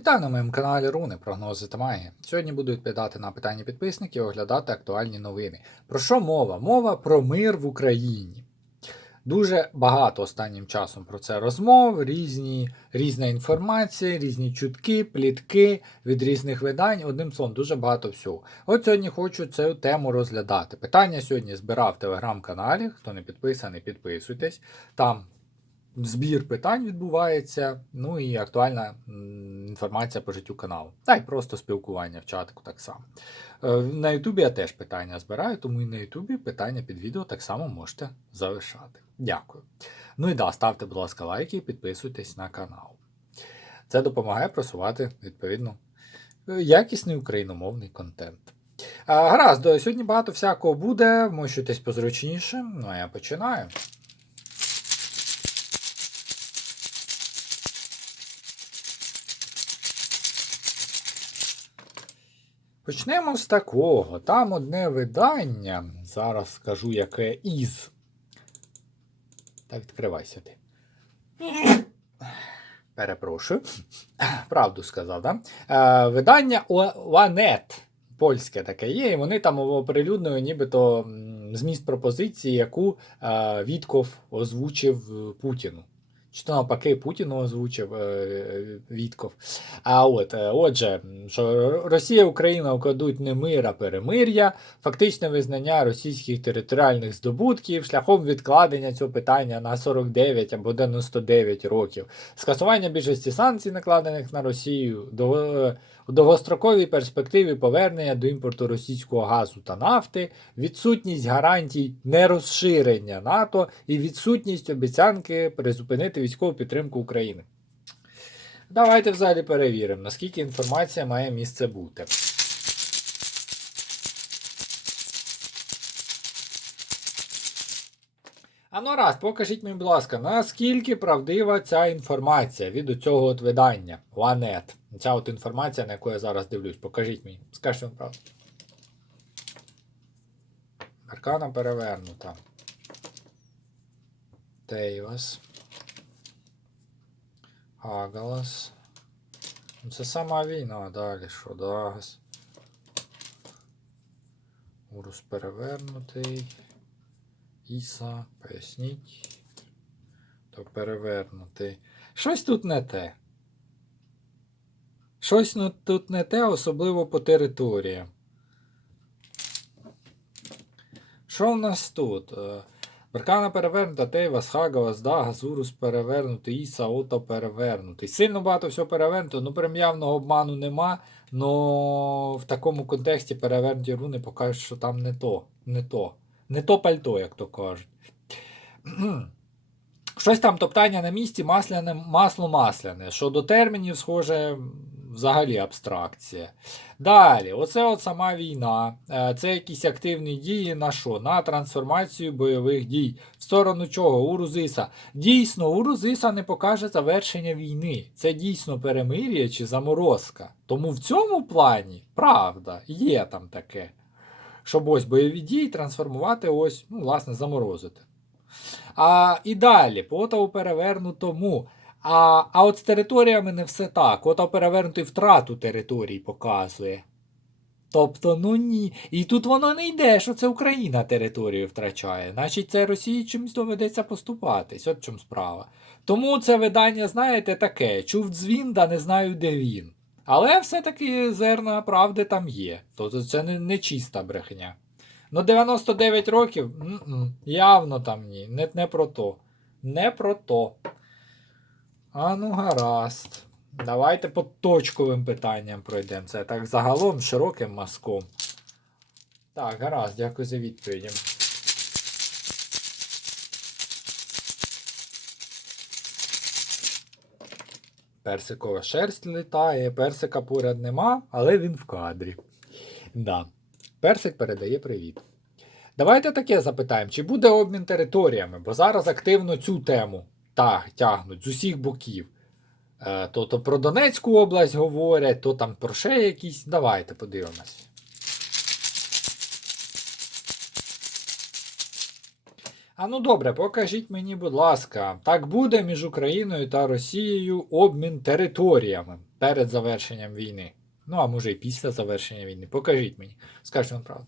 Вітаю на моєму каналі Руни, прогнози та магія. Сьогодні буду відповідати на питання підписників і оглядати актуальні новини. Про що мова? Мова про мир в Україні. Дуже багато останнім часом про це розмов, різні, різна інформація, різні чутки, плітки від різних видань. Одним словом, дуже багато всього. От сьогодні хочу цю тему розглядати. Питання сьогодні збирав в телеграм-каналі. Хто не підписаний, підписуйтесь. Там збір питань відбувається, ну і актуальна інформація по життю каналу. Та й просто спілкування в чатику так само. Е, На Ютубі я теж питання збираю, тому і на Ютубі питання під відео так само можете залишати. Дякую. Ну і да, ставте, будь ласка, лайки і підписуйтесь на канал. Це допомагає просувати відповідно е, якісний україномовний контент. А, гаразд, сьогодні багато всякого буде, вмощуйтесь позручніше. Ну а я починаю. Почнемо з такого. Там одне видання. Зараз скажу, яке із. Так, відкривайся ти. Перепрошую. Правду сказав, да? Е, видання Ланет. Польське таке є, і вони там оприлюднили нібито зміст пропозиції, яку е, Вітков озвучив е, Путіну. Чи то навпаки Путіну озвучив е, Вітков. А от, е, отже, що Росія Україна укладуть не мир, а перемир'я, фактичне визнання російських територіальних здобутків шляхом відкладення цього питання на 49 або 99 років, скасування більшості санкцій, накладених на Росію, до, у довгостроковій перспективі повернення до імпорту російського газу та нафти, відсутність гарантій нерозширення НАТО і відсутність обіцянки призупинити військову підтримку України. Давайте взагалі перевіримо, наскільки інформація має місце бути. А ну раз, покажіть мені, будь ласка, наскільки правдива ця інформація від цього от видання Ланет. Ця от інформація, на яку я зараз дивлюсь. Покажіть мені. Скажіть вам правду. Аркана перевернута. Тейвас. Агалас. Ну, Це сама війна, далі що, Дагас. Урус перевернутий. Іса, поясніть. То перевернутий. Щось тут не те. Щось ну, тут не те, особливо по територіям. Що в нас тут? Беркана перевернута, Тейвас, Хагавас, Дагас, Урус перевернутий, Іса, Ото перевернутий. Сильно багато всього перевернуто, ну прям явного обману нема. Но в такому контексті перевернуті руни покажуть, що там не то. Не то. Не то пальто, як то кажуть. Щось там топтання на місці, масляне, масло масляне. Щодо термінів, схоже, взагалі абстракція. Далі, оце от сама війна. Е, Це якісь активні дії на що? На трансформацію бойових дій. В сторону чого? У Рузиса. Дійсно, у Рузиса не покаже завершення війни. Це дійсно перемир'я чи заморозка. Тому в цьому плані, правда, є там таке. Щоб ось бойові дії трансформувати, ось, ну, власне, заморозити. А, і далі, по перевернутому. А, а от з територіями не все так. Отав перевернутий втрату територій показує. Тобто, ну ні. І тут воно не йде, що це Україна територію втрачає. Значить, це Росії чимось доведеться поступатись. От в чому справа. Тому це видання, знаєте, таке. Чув дзвін, да не знаю, де він. Але все-таки зерна правди там є. Тобто це не, не чиста брехня. Ну, 99 років м-м, явно там ні. Не, не про то. Не про то. А ну гаразд. Давайте по точковим питанням пройдемо. Це так загалом широким мазком. Так, гаразд, дякую за відповіді. Персикова шерсть літає, персика поряд нема, але він в кадрі. Да. Персик передає привіт. Давайте таке запитаємо: чи буде обмін територіями? Бо зараз активно цю тему тягнуть з усіх боків. Е, то, то про Донецьку область говорять, то там про ще якісь. Давайте подивимось. А ну добре, покажіть мені, будь ласка, так буде між Україною та Росією обмін територіями перед завершенням війни. Ну, а може і після завершення війни. Покажіть мені. Скажіть вам правду.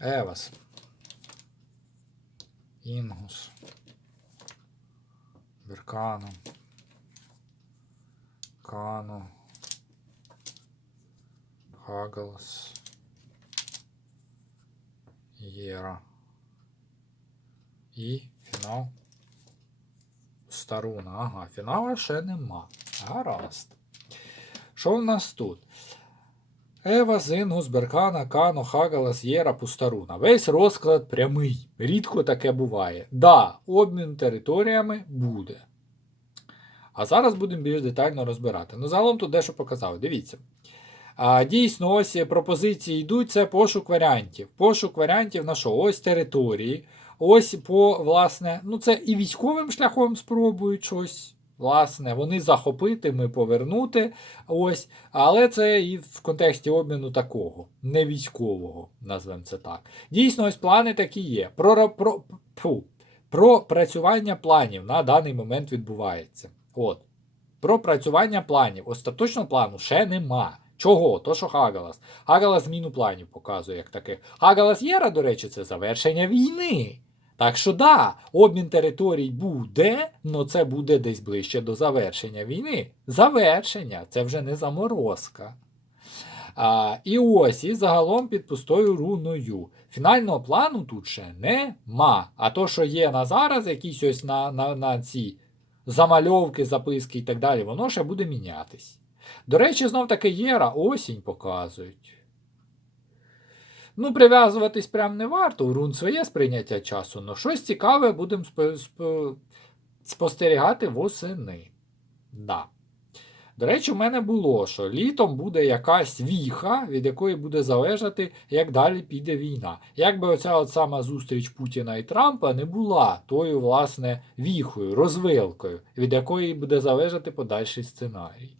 Евас. Інгус. Беркану. Кану. Хагалас. Єра. І фінал. Старуна. Ага, фінала ще нема. Гаразд. Що в нас тут? Ева, Зингус, Беркана, Кано, Хагалас, Єра, Пустаруна. Весь розклад прямий. Рідко таке буває. Да, обмін територіями буде. А зараз будемо більш детально розбирати. Ну, загалом тут дещо показав. Дивіться. Дійсно, ось пропозиції йдуть, це пошук варіантів. Пошук варіантів на що? Ось території. Ось по, власне, ну це і військовим шляхом спробують щось. Власне, вони захопити, ми повернути. Ось, але це і в контексті обміну такого, не військового, назвемо це так. Дійсно, ось плани такі є. Про, про, фу, пропрацювання планів на даний момент відбувається. От. Пропрацювання планів. Остаточного плану ще нема. Чого? То, що Хагалас. Хагалас зміну планів показує як таких. Хагалас Єра, до речі, це завершення війни. Так що да, обмін територій буде, але це буде десь ближче до завершення війни. Завершення, це вже не заморозка. А, і ось, і загалом під пустою руною. Фінального плану тут ще нема. А то, що є на зараз, якісь ось на, на, на ці замальовки, записки і так далі, воно ще буде мінятись. До речі, знов таки Єра осінь показують. Ну, прив'язуватись прям не варто, у рун своє сприйняття часу, але щось цікаве будемо спо- спо- спостерігати восени. Да. До речі, у мене було, що літом буде якась віха, від якої буде залежати, як далі піде війна. Якби оця от сама зустріч Путіна і Трампа не була тою, власне, віхою, розвилкою, від якої буде залежати подальший сценарій.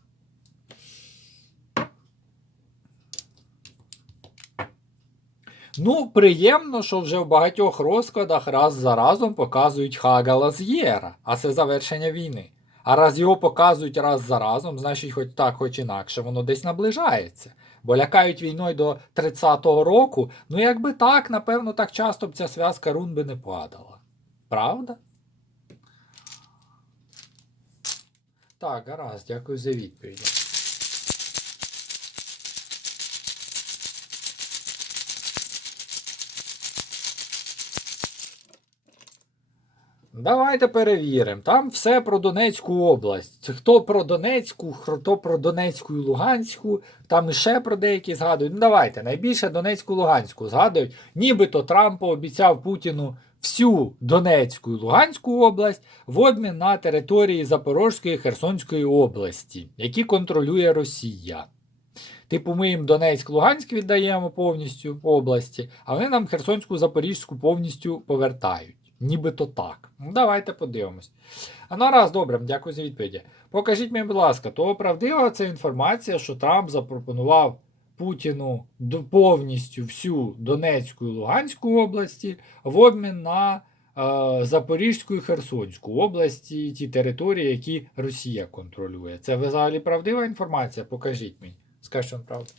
Ну, приємно, що вже в багатьох розкладах раз за разом показують Хагала з Єра, а це завершення війни. А раз його показують раз за разом, значить, хоч так, хоч інакше, воно десь наближається. Бо лякають війною до 30-го року, ну якби так, напевно, так часто б ця зв'язка рун би не падала. Правда? Так, гаразд, дякую за відповідь. Давайте перевіримо. Там все про Донецьку область. Хто про Донецьку, хто про Донецьку і Луганську, там іще про деякі згадують. Ну давайте, найбільше Донецьку і Луганську згадують. Нібито Трамп обіцяв Путіну всю Донецьку і Луганську область в обмін на території Запорізької і Херсонської області, які контролює Росія. Типу, ми їм Донецьк, Луганськ віддаємо повністю області, а вони нам Херсонську, Запорізьку повністю повертають. Нібито так. Ну, давайте подивимось. А ну раз, добре, дякую за відповіді. Покажіть мені, будь ласка, то правдива ця інформація, що Трамп запропонував Путіну повністю всю Донецьку і Луганську області в обмін на е, Запорізьку і Херсонську області, ті території, які Росія контролює. Це взагалі правдива інформація? Покажіть мені. Скажіть вам правду.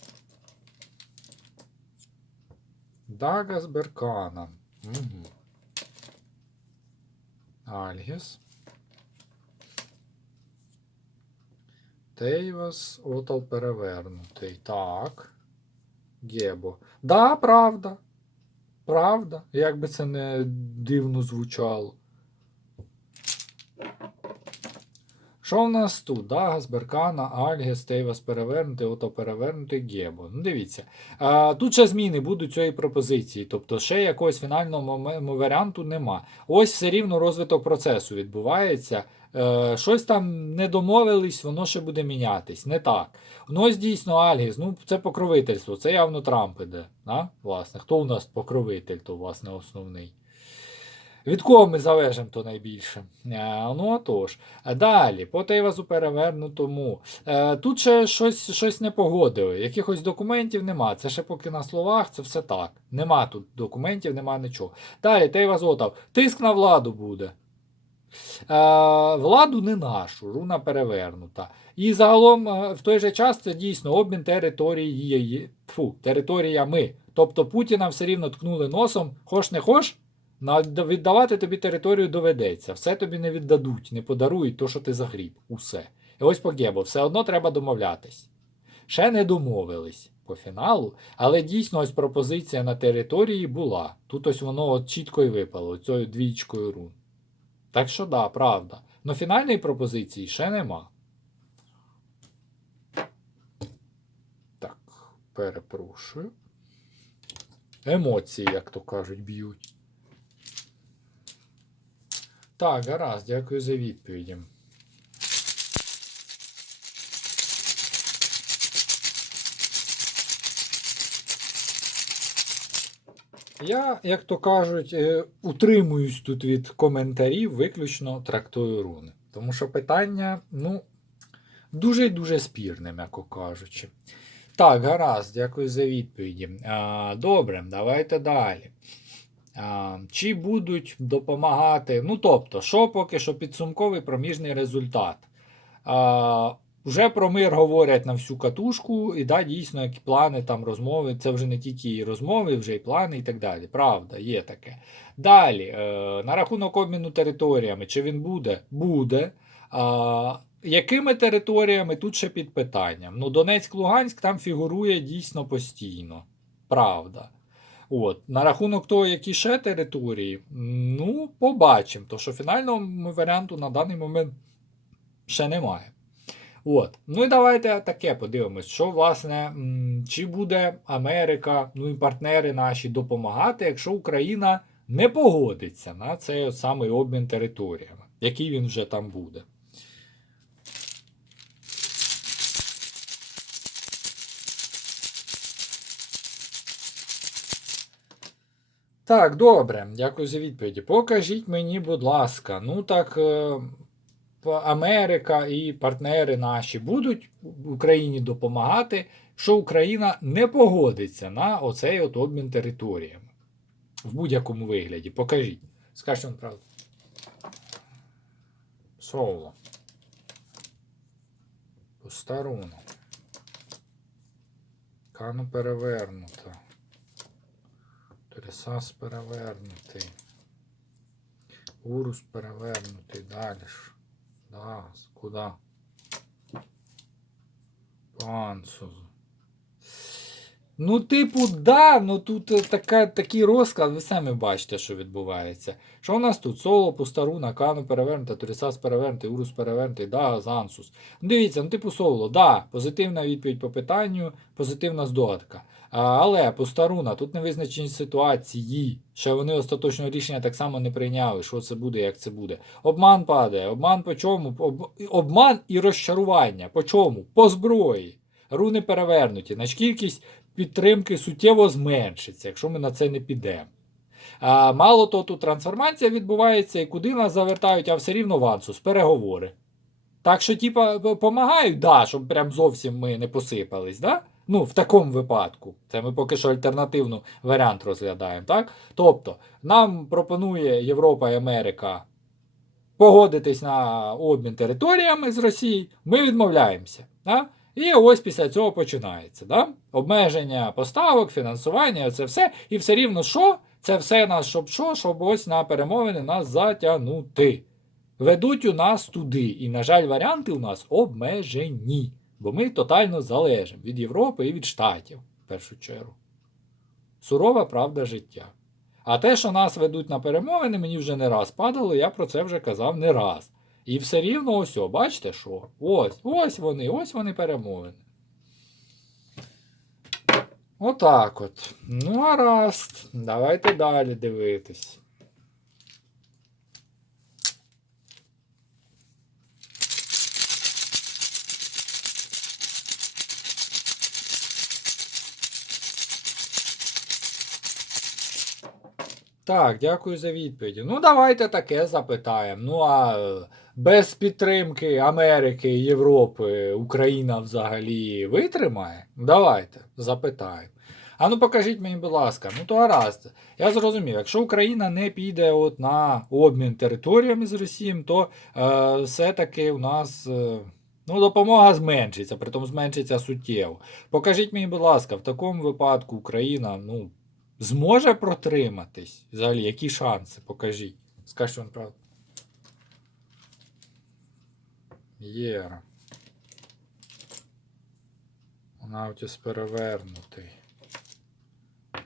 Дага з Беркана. Угу. Альгіс. Тейвас Отал перевернутий. Так. Гебо. Да, правда. Правда. Як би це не дивно звучало. Що в нас тут? Дагас, Беркана, Альгес, Тейвас перевернутий, ото перевернутий Гебо. Ну, дивіться. А, тут ще зміни будуть цієї пропозиції, тобто ще якогось фінального варіанту нема. Ось все рівно розвиток процесу відбувається. Е, щось там не домовились, воно ще буде мінятись. Не так. Ну ось дійсно Альгіс, ну це покровительство, це явно Трамп іде. А? Власне, хто у нас покровитель, то власне основний. Від кого ми залежимо, то найбільше. Е, ну отож. Далі, по Тейвазу перевернутому. Е, тут ще щось щось не погодили. Якихось документів нема. Це ще поки на словах, це все так. Нема тут документів, нема нічого. Далі, Тейваз Отав. Тиск на владу буде. Е, владу не нашу, руна перевернута. І загалом в той же час це дійсно обмін території, фу, територіями. Тобто Путіна все рівно ткнули носом, хоч не на- віддавати тобі територію доведеться. Все тобі не віддадуть, не подарують то, що ти загріб. Усе. І ось по Гебо, все одно треба домовлятись. Ще не домовились по фіналу, але дійсно ось пропозиція на території була. Тут ось воно от чітко і випало, цією двічкою рун. Так що да, правда. Но фінальної пропозиції ще нема. Так, перепрошую. Емоції, як то кажуть, б'ють. Так, гаразд, дякую за відповіді. Я, як то кажуть, е, утримуюсь тут від коментарів, виключно трактую руни. Тому що питання, ну, дуже і дуже спірне, м'яко кажучи. Так, гаразд, дякую за відповіді. Добре, давайте далі. Чи будуть допомагати? Ну, тобто, що поки що підсумковий проміжний результат? Вже про мир говорять на всю катушку, і да, дійсно, які плани, там розмови, це вже не тільки розмови, вже і плани, і так далі. Правда, є таке. Далі, е, на рахунок обміну територіями, чи він буде? Буде. Якими територіями тут ще під питанням? Ну, Донецьк, Луганськ там фігурує дійсно постійно. Правда. От. На рахунок того, які ще території, ну, побачимо. То що фінального варіанту на даний момент ще немає. От. Ну і давайте таке подивимось, що, власне, чи буде Америка, ну і партнери наші допомагати, якщо Україна не погодиться на цей от самий обмін територіями, який він вже там буде. Так, добре, дякую за відповіді. Покажіть мені, будь ласка, ну так, е, Америка і партнери наші будуть Україні допомагати, що Україна не погодиться на оцей от обмін територіями. В будь-якому вигляді. Покажіть. Скажіть вам правду. Соло. Постаруно. Кану перевернуто. Тресас перевернутий. Урус перевернутий. Далі ж. Да, куди? Пансуз. Ну, типу, да, ну тут е, така, такий розклад, ви самі бачите, що відбувається. Що у нас тут? Соло, Пустаруна, Кану перевернута, Турісас перевернутий, Урус перевернутий, да, Зансус. Ну, дивіться, ну типу соло, да, позитивна відповідь по питанню, позитивна здогадка. Але Пустаруна, тут невизначені ситуації. Ще вони остаточного рішення так само не прийняли, що це буде, як це буде. Обман падає. Обман по чому? Об- обман і розчарування. По чому? По зброї. Руни перевернуті. Значить, кількість підтримки суттєво зменшиться, якщо ми на це не підемо. А, мало того, тут трансформація відбувається, і куди нас завертають, а все рівно в Ансус, переговори. Так що, типа, допомагають, да, щоб прям зовсім ми не посипались, да? Ну, в такому випадку. Це ми поки що альтернативний варіант розглядаємо, так? Тобто, нам пропонує Європа і Америка погодитись на обмін територіями з Росії, ми відмовляємося. Да? І ось після цього починається. Да? Обмеження поставок, фінансування, це все. І все рівно що? Це все нас, щоб що, щоб ось на перемовини нас затягнути. Ведуть у нас туди. І, на жаль, варіанти у нас обмежені. Бо ми тотально залежимо від Європи і від Штатів, в першу чергу. Сурова правда життя. А те, що нас ведуть на перемовини, мені вже не раз падало, я про це вже казав не раз. І все рівно ось, бачите що? Ось, ось вони, ось вони перемовини. Отак от. Ну, гаразд. Давайте далі дивитись. Так, дякую за відповіді. Ну, давайте таке запитаємо. Ну, а е, без підтримки Америки, Європи Україна взагалі витримає? Давайте запитаємо. А ну покажіть мені, будь ласка, ну то гаразд. Я зрозумів, якщо Україна не піде от на обмін територіями з Росією, то е, все-таки у нас е, ну, допомога зменшиться, притом зменшиться суттєво. Покажіть мені, будь ласка, в такому випадку Україна ну, зможе протриматись? Взагалі, які шанси? Покажіть. Скажіть вам правду. Єра. Наутіс перевернутий.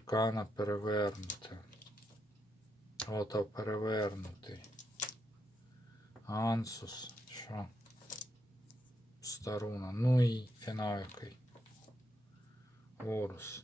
Кана перевернути. Ото перевернутий. Ансус. Що? Старуна. Ну і фінал. Орус.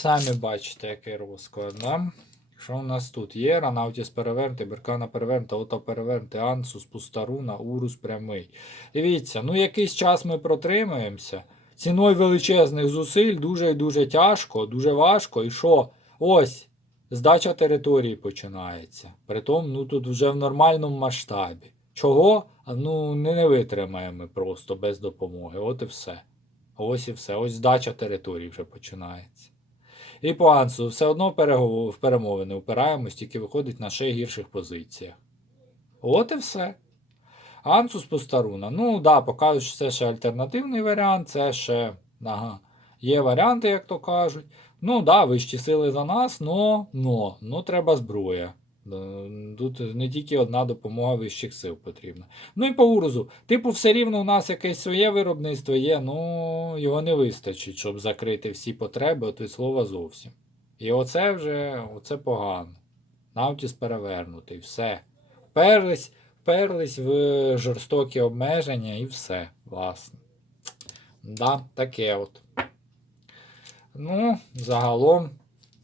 Самі бачите, який розклад, да? Що у нас тут? Є Ранавтіс перевернутий, Беркана перевернута, Ото перевернутий, Ансус, Пустаруна, Урус прямий. Дивіться, ну якийсь час ми протримаємося. Ціною величезних зусиль дуже і дуже тяжко, дуже важко. І що? Ось, здача території починається. Притом, ну тут вже в нормальному масштабі. Чого? Ну, не, не витримаємо просто без допомоги. От і все. Ось і все. Ось здача території вже починається. І по Ансу все одно в перемовини впираємось, тільки виходить на ще гірших позиціях. От і все. Ансус Постаруна. Ну, да, покажуть, що це ще альтернативний варіант, це ще ага, є варіанти, як то кажуть. Ну, да, вищі сили за нас, но, но, ну треба зброя. Тут не тільки одна допомога вищих сил потрібна. Ну і по урозу. Типу, все рівно у нас якесь своє виробництво є, ну його не вистачить, щоб закрити всі потреби, от від слова зовсім. І оце вже оце погано. Навтіс перевернутий, все. Перлись, перлись в жорстокі обмеження і все, власне. Да, таке от. Ну, загалом,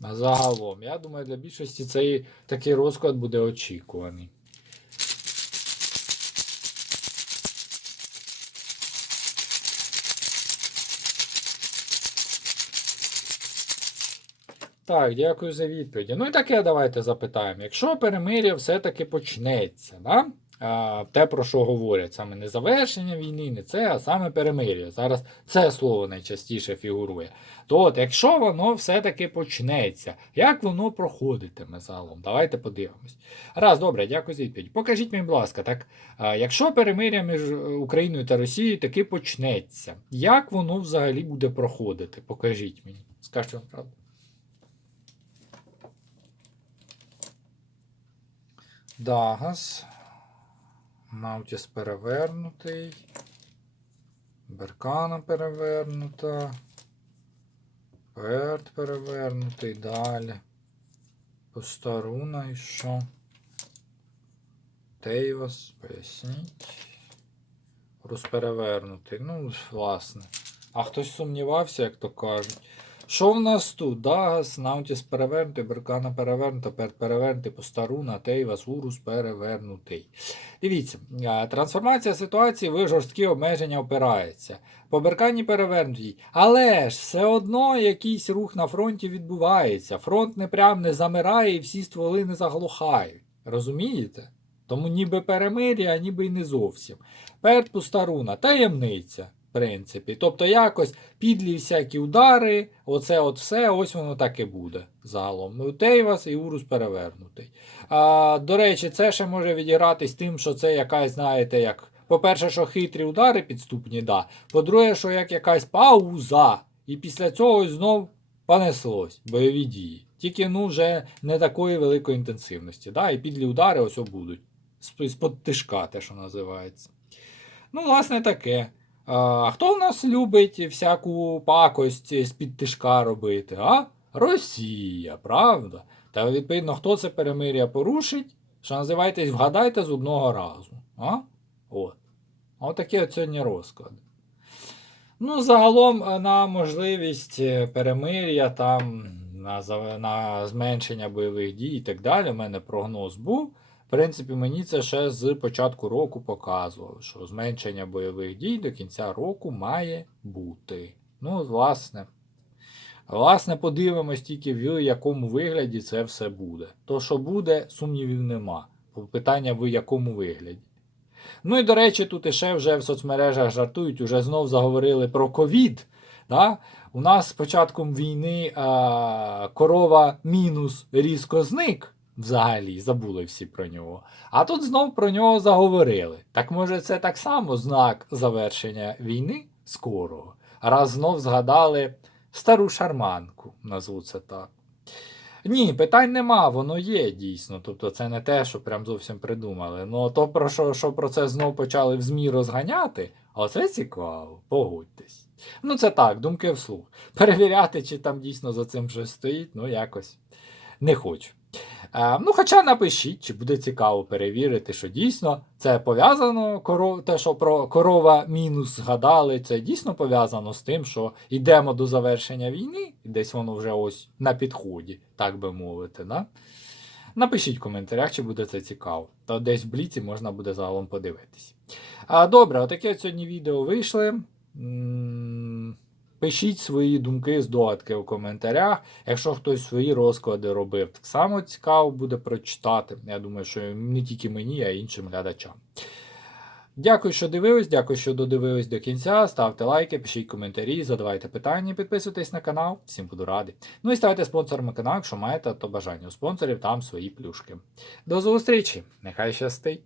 загалом, я думаю, для більшості цей такий розклад буде очікуваний. Так, дякую за відповіді. Ну і таке давайте запитаємо. Якщо перемир'я все-таки почнеться, да? Те, про що говорять, саме не завершення війни, не це, а саме перемир'я. Зараз це слово найчастіше фігурує. То от, якщо воно все-таки почнеться, як воно проходитиме загалом? Давайте подивимось. Раз, добре, дякую за відповідь. Покажіть мені, будь ласка, так, якщо перемир'я між Україною та Росією таки почнеться, як воно взагалі буде проходити? Покажіть мені. Скажіть вам правду. Дагас. Наутіс перевернутий. Беркана перевернута. Перт перевернутий. Далі. Постаруна і що? Тейвас, поясніть. Рус перевернутий. Ну, власне. А хтось сумнівався, як то кажуть. Що в нас тут? Дагас, Наутіс перевернутий, Беркана перевернута, Перт перевернутий, Постаруна, Тейвас, Урус перевернутий. Дивіться, трансформація ситуації в жорсткі обмеження опирається. По Беркані перевернутій. Але ж все одно якийсь рух на фронті відбувається. Фронт не прям не замирає і всі стволи не заглухають. Розумієте? Тому ніби перемир'я, ніби й не зовсім. Перт Постаруна, таємниця. Принципі, тобто якось підлі всякі удари, оце от все, ось воно так і буде загалом. Ну, Тейвас і Урус перевернутий. А, До речі, це ще може відігратись тим, що це якась, знаєте, як. По-перше, що хитрі удари підступні, да. По-друге, що як якась пауза. І після цього знов понеслось бойові дії. Тільки ну вже не такої великої інтенсивності. Да? І підлі удари ось будуть. З-под тишка, те, що називається. Ну, власне, таке. А хто в нас любить всяку пакость з-під тишка робити? а? Росія, правда? Та відповідно, хто це перемир'я порушить, що називаєтесь, вгадайте з одного разу. А? От. Отакі от сьогодні розклади. Ну, загалом е, на можливість е, перемир'я, там, на, на зменшення бойових дій і так далі, у мене прогноз був. В принципі, мені це ще з початку року показувало, що зменшення бойових дій до кінця року має бути. Ну, власне, Власне, подивимось тільки в якому вигляді це все буде. То, що буде, сумнівів нема. Питання в якому вигляді. Ну і до речі, тут іще вже в соцмережах жартують, уже знов заговорили про ковід. Да? У нас з початком війни а, корова мінус різко зник взагалі, забули всі про нього. А тут знов про нього заговорили. Так може це так само знак завершення війни скорого, раз знов згадали стару шарманку, назву це так. Ні, питань нема, воно є дійсно. Тобто це не те, що прям зовсім придумали. Ну то про що, що про це знов почали в ЗМІ розганяти, оце цікаво, погодьтесь. Ну це так, думки вслух. Перевіряти, чи там дійсно за цим щось стоїть, ну якось не хочу. Е, ну, хоча напишіть, чи буде цікаво перевірити, що дійсно це пов'язано, коров, те, що про корова мінус згадали, це дійсно пов'язано з тим, що йдемо до завершення війни, і десь воно вже ось на підході, так би мовити. Да? Напишіть в коментарях, чи буде це цікаво. Та десь в бліці можна буде загалом подивитись. А, добре, отаке от сьогодні відео вийшли. Пишіть свої думки, здогадки у коментарях. Якщо хтось свої розклади робив, так само цікаво буде прочитати. Я думаю, що не тільки мені, а й іншим глядачам. Дякую, що дивились, дякую, що додивились до кінця. Ставте лайки, пишіть коментарі, задавайте питання, підписуйтесь на канал. Всім буду радий. Ну і ставайте спонсорами каналу, якщо маєте то бажання. У спонсорів там свої плюшки. До зустрічі! Нехай щастить!